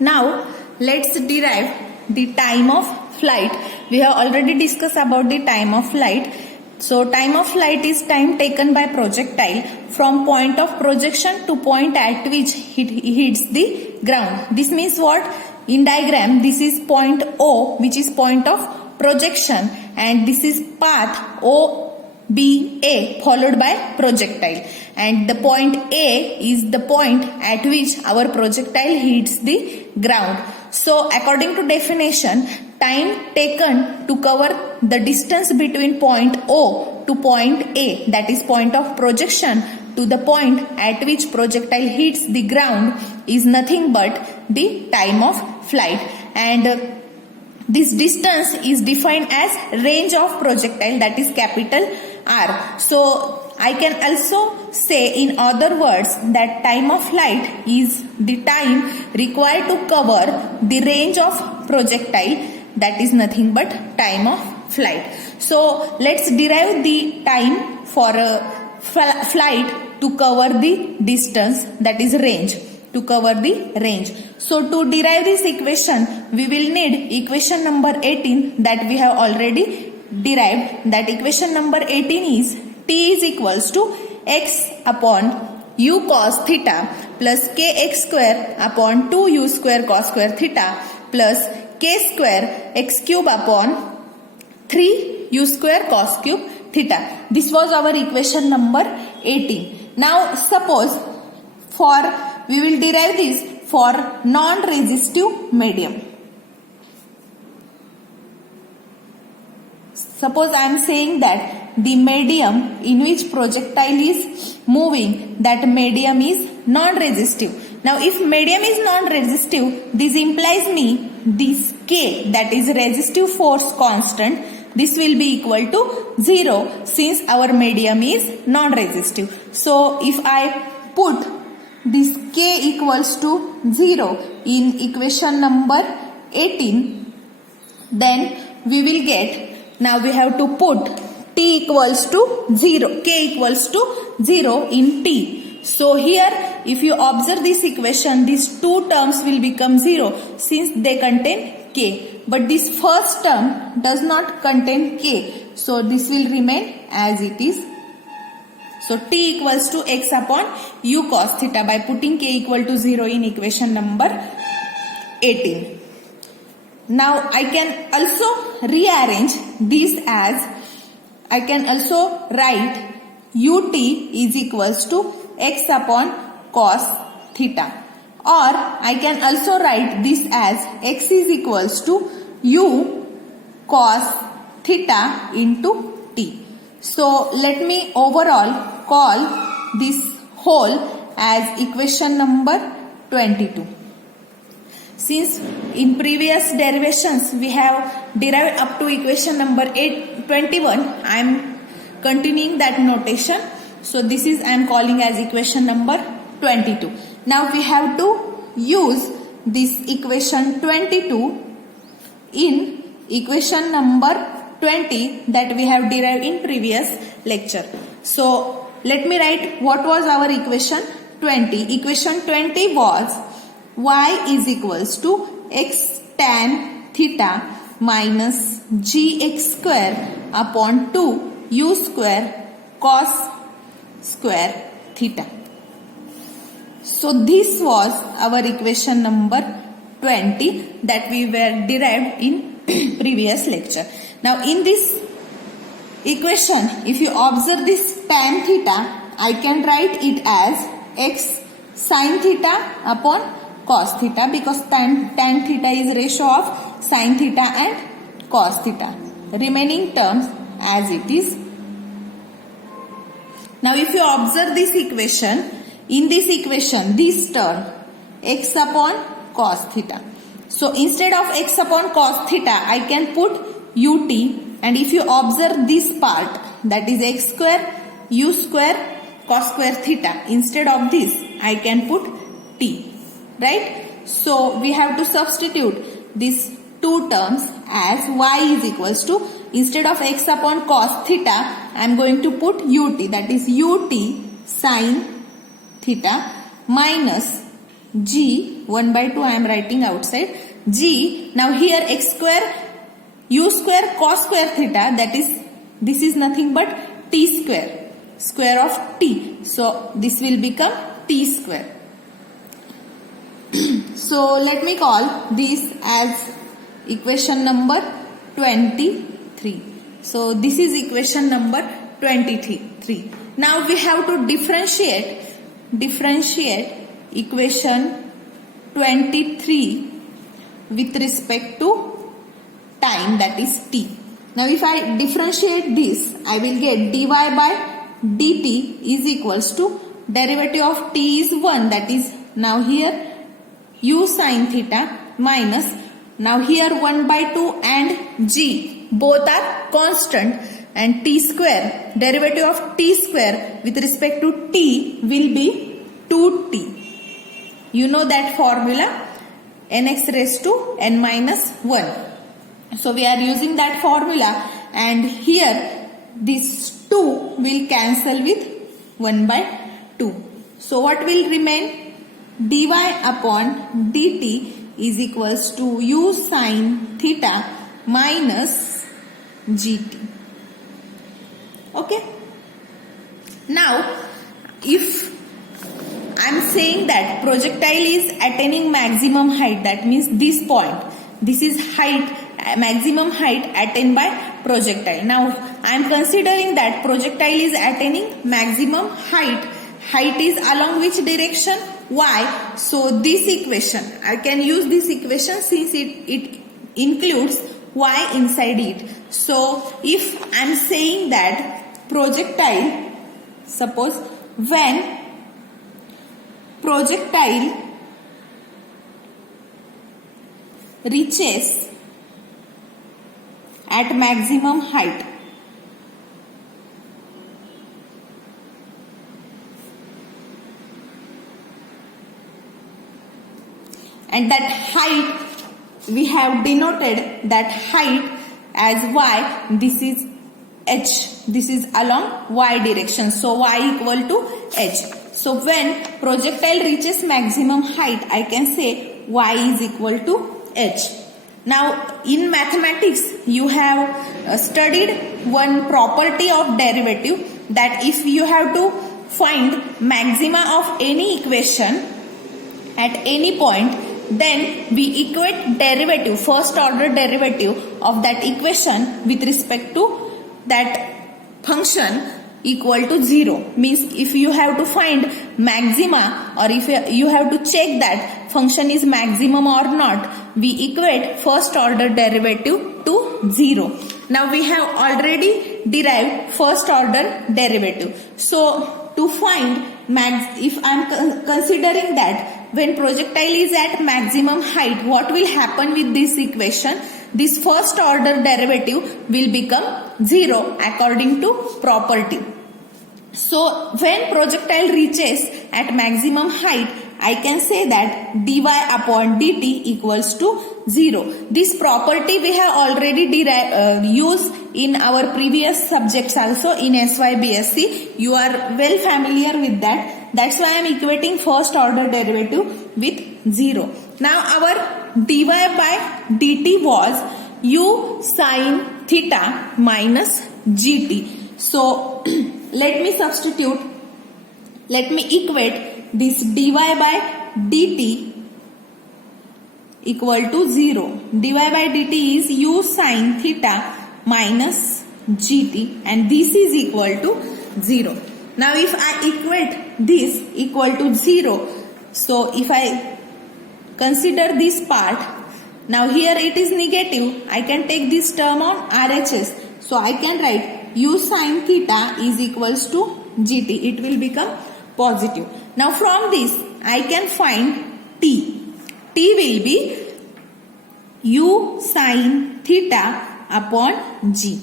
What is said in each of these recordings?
Now let's derive the time of flight. We have already discussed about the time of flight. So time of flight is time taken by projectile from point of projection to point at which it hits the ground. This means what? In diagram, this is point O, which is point of projection, and this is path OBA followed by projectile, and the point A is the point at which our projectile hits the ground. So according to definition, time taken to cover the distance between point O to point A, that is point of projection, to the point at which projectile hits the ground is nothing but the time of flight, and this distance is defined as range of projectile, that is capital R. So I can also say in other words that time of flight is the time required to cover the range of projectile, that is nothing but time of flight. So let's derive the time for a flight to cover the distance, that is range, to cover the range. So to derive this equation, we will need equation number 18 that we have already derived. That equation number 18 is T is equals to x upon u cos theta plus kx square upon 2u square cos square theta plus k square x cube upon 3u square cos cube theta. This was our equation number 18. Now suppose we will derive this for non-resistive medium. Suppose I am saying that the medium in which projectile is moving, that medium is non-resistive. Now if medium is non-resistive, this implies me this K, that is resistive force constant, this will be equal to 0 since our medium is non-resistive. So if I put this K equals to 0 in equation number 18, then we will get, now we have to put T equals to 0, K equals to 0 in T. So here if you observe this equation, these two terms will become 0 since they contain K. But this first term does not contain K. So this will remain as it is. So T equals to x upon u cos theta by putting K equal to 0 in equation number 18. Now I can also rearrange this as, I can also write ut is equals to x upon cos theta, or I can also write this as x is equals to u cos theta into t. So let me overall call this whole as equation number 22. Since in previous derivations we have derived up to equation number 21, I am continuing that notation. So this is I am calling as equation number 22. Now we have to use this equation 22 in equation number 20 that we have derived in previous lecture. So let me write what was our equation 20. Equation 20 was y is equals to x tan theta minus gx square upon 2 u square cos square theta. So this was our equation number 20 that we were derived in previous lecture. Now in this equation, if you observe this tan theta, I can write it as x sin theta upon cos theta, because tan theta is ratio of sin theta and cos theta. Remaining terms as it is. Now if you observe this equation, in this equation, this term x upon cos theta. So instead of x upon cos theta, I can put ut, and if you observe this part, that is x square u square cos square theta, instead of this I can put t, right? So we have to substitute these two terms as y is equals to, instead of x upon cos theta, I am going to put ut, that is ut sin theta minus g 1 by 2 I am writing outside g. Now here x square u square cos square theta, that is this is nothing but t square, square of t. So this will become t square. So let me call this as equation number 23. So this is equation number 23. Now we have to differentiate equation 23 with respect to time, that is t. Now if I differentiate this, I will get dy by dt is equals to derivative of t is 1, that is now here u sin theta minus, now here 1 by 2 and g both are constant, and t square, derivative of t square with respect to t will be 2t. You know that formula, nx raised to n minus 1. So we are using that formula, and here this 2 will cancel with 1 by 2. So what will remain? Dy upon dt is equals to u sin theta minus gt. Okay. Now if I am saying that projectile is attaining maximum height, that means this point, this is height, maximum height attained by projectile. Now I am considering that projectile is attaining maximum height. Height is along which direction? Y. So this equation, I can use this equation since it includes y inside it. So if I am saying that projectile, suppose when projectile reaches at maximum height, and that height we have denoted that height as y, this is h, this is along y direction, so y equal to h. So when projectile reaches maximum height, I can say y is equal to h. Now in mathematics you have studied one property of derivative, that if you have to find maxima of any equation at any point, then we equate derivative, first order derivative of that equation with respect to that function equal to 0. Means if you have to find maxima, or if you have to check that function is maximum or not, we equate first order derivative to 0. Now we have already derived first order derivative. So to find if I am considering that when projectile is at maximum height, what will happen with this equation? This first order derivative will become 0 according to property. So when projectile reaches at maximum height, I can say that dy upon dt equals to 0. This property we have already used in our previous subjects also in SYBSC. You are well familiar with that. That's why I am equating first order derivative with 0. Now our dy by dt was u sin theta minus gt. So let me substitute, let me equate this dy by dt equal to 0. dy by dt is u sin theta minus gt, and this is equal to 0. Now if I equate this equal to 0, so if I consider this part, now here it is negative, I can take this term on RHS. So I can write u sin theta is equals to gt. It will become positive. Now from this I can find t. T will be u sin theta upon g.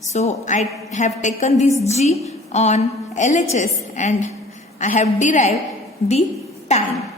So I have taken this g on LHS and I have derived the time.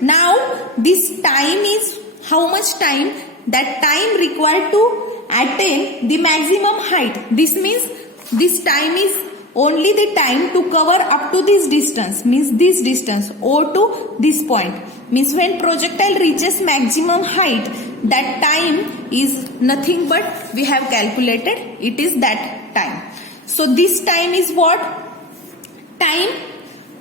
Now this time is how much time? That time required to attain the maximum height. This means this time is only the time to cover up to this distance, means this distance O to this point, means when projectile reaches maximum height, that time is nothing but we have calculated, it is that time. So this time is what? Time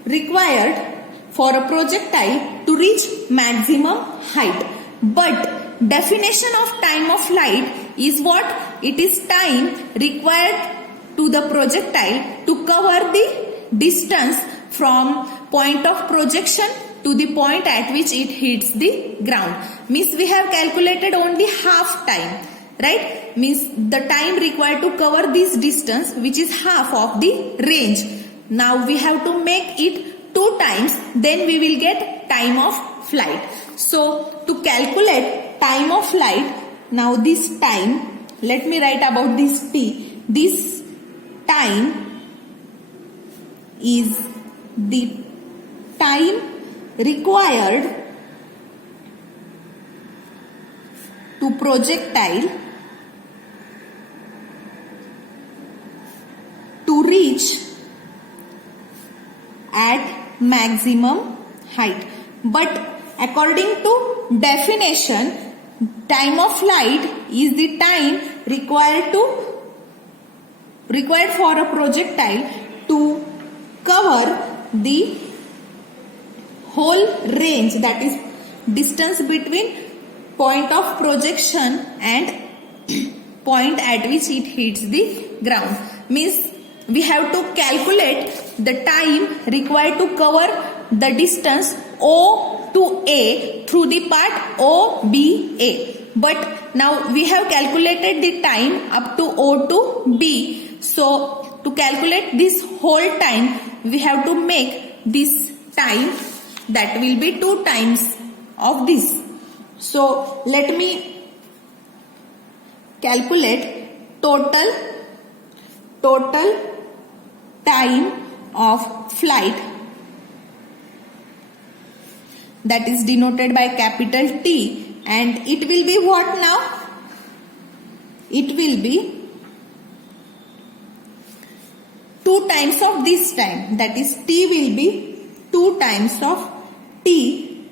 required for a projectile to reach maximum height. But definition of time of flight is what? It is time required to the projectile to cover the distance from point of projection to the point at which it hits the ground. Means we have calculated only half time, right? Means the time required to cover this distance, which is half of the range. Now we have to make it 2 times, then we will get time of flight. So to calculate time of flight, now this time, let me write about this t. This time is the time required to projectile to reach at maximum height. But according to definition, time of flight is the time required for a projectile to cover the whole range, that is distance between point of projection and point at which it hits the ground. Means we have to calculate the time required to cover the distance O to A through the part OBA. But now we have calculated the time up to O to B. So to calculate this whole time, we have to make this time, that will be 2 times of this. So let me calculate total time of flight, that is denoted by capital T, and it will be what now? It will be 2 times of this time, that is T will be 2 times of T,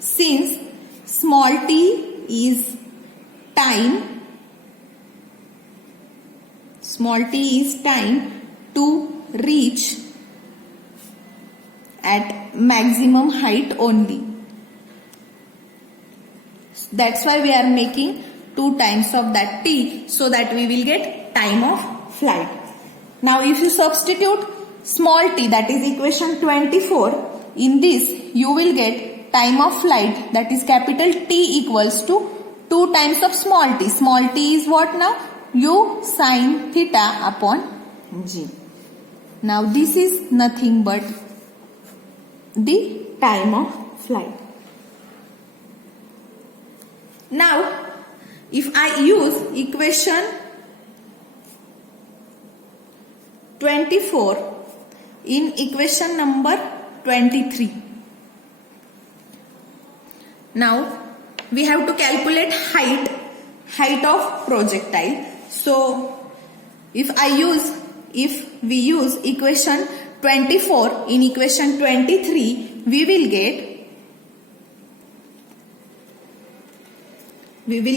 since small t is time, to reach at maximum height only. That's why we are making 2 times of that t, so that we will get time of flight. Now if you substitute small t, that is equation 24, in this you will get time of flight, that is capital T equals to 2 times of small t. Small t is what now? U sin theta upon g. Now this is nothing but the time of flight. Now if I use equation 24 in equation number 23. Now we have to calculate height of projectile. So if we use equation 24 in equation 23, we will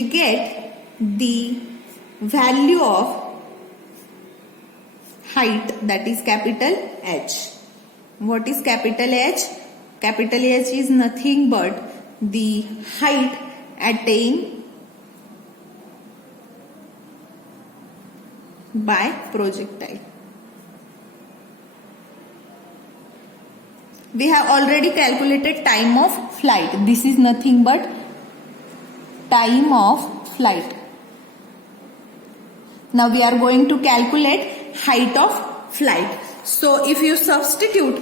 get the value of height, that is capital H. What is capital H? Capital H is nothing but the height attained by projectile. We have already calculated time of flight. This is nothing but time of flight. Now we are going to calculate height of flight. So if you substitute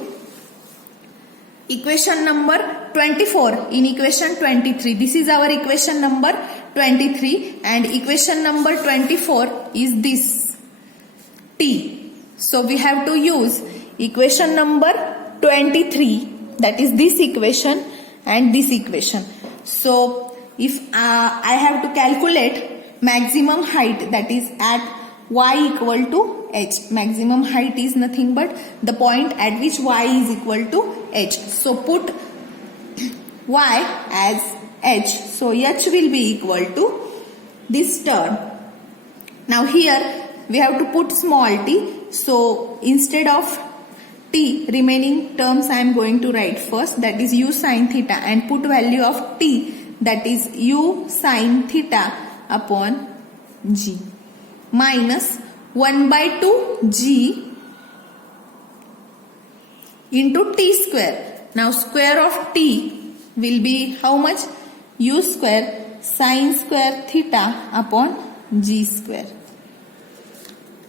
equation number 24 in equation 23, this is our equation number 23, and equation number 24 is this t. So we have to use equation number 23, that is this equation and this equation. So if I have to calculate maximum height, that is at y equal to h. Maximum height is nothing but the point at which y is equal to h. So put y as h. So h will be equal to this term. Now here we have to put small t. So instead of t, remaining terms I am going to write first, that is u sin theta, and put value of t, that is u sin theta upon g, minus 1 by 2 g into t square. Now square of t will be how much? U square sin square theta upon g square.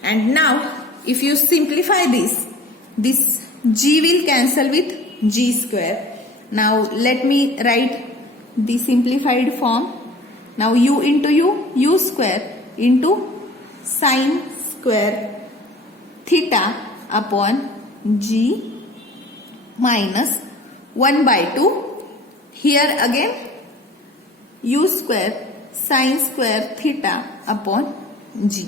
And now if you simplify this g will cancel with g square. Now let me write the simplified form. Now u into u square into sin square theta upon g minus 1 by 2. Here again u square sin square theta upon g.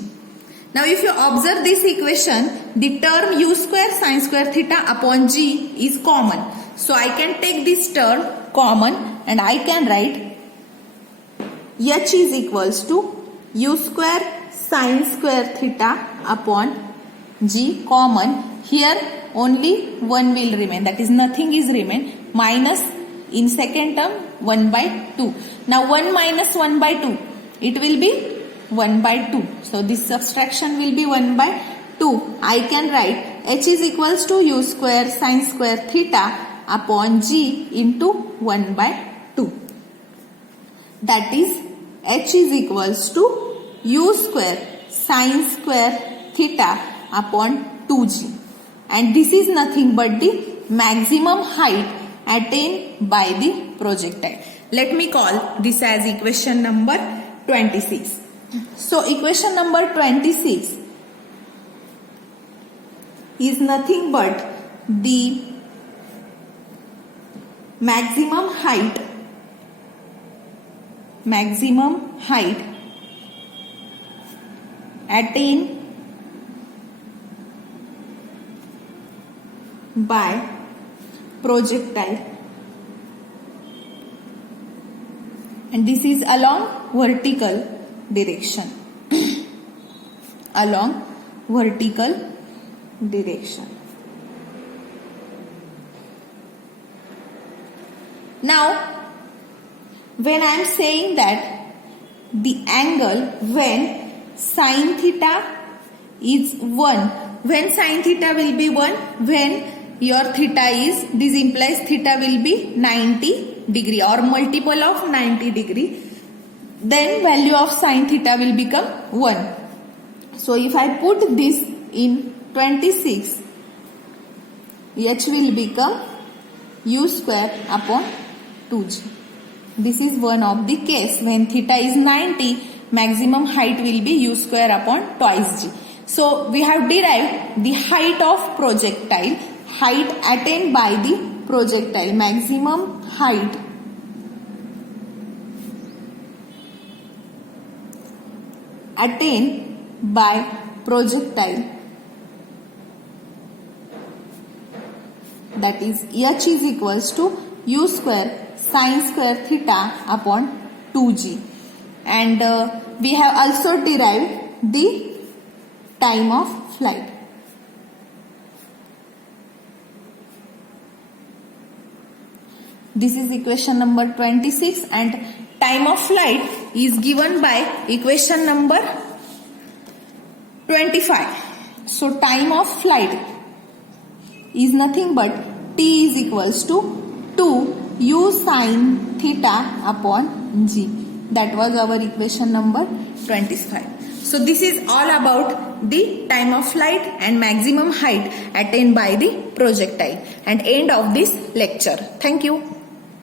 Now if you observe this equation, the term u square sin square theta upon g is common. So I can take this term common and I can write h is equals to u square sin square theta upon g common. Here only 1 will remain, that is nothing is remain, minus in second term 1 by 2. Now 1 minus 1 by 2, it will be 1 by 2. So this subtraction will be 1 by 2. I can write h is equals to u square sin square theta upon g into 1 by 2. That is h is equals to u square sin square theta upon 2g. And this is nothing but the maximum height attained by the projectile. Let me call this as equation number 26. So equation number 26 is nothing but the maximum height attained by projectile, and this is along vertical direction. Along vertical direction. Now when I am saying that the angle when sin theta is 1, when sin theta will be 1, when your theta is, this implies theta will be 90 degree or multiple of 90 degree, then value of sin theta will become 1. So if I put this in 26, h will become u square upon 2g. This is one of the case when theta is 90, maximum height will be u square upon twice g. So we have derived the height of projectile, height attained by the projectile, maximum height attained by projectile, that is h is equals to u square sin square theta upon 2g. And we have also derived the time of flight. This is equation number 26, and time of flight is given by equation number 25. So time of flight is nothing but t is equals to 2 u sin theta upon g. That was our equation number 25. So this is all about the time of flight and maximum height attained by the projectile, and end of this lecture. Thank you.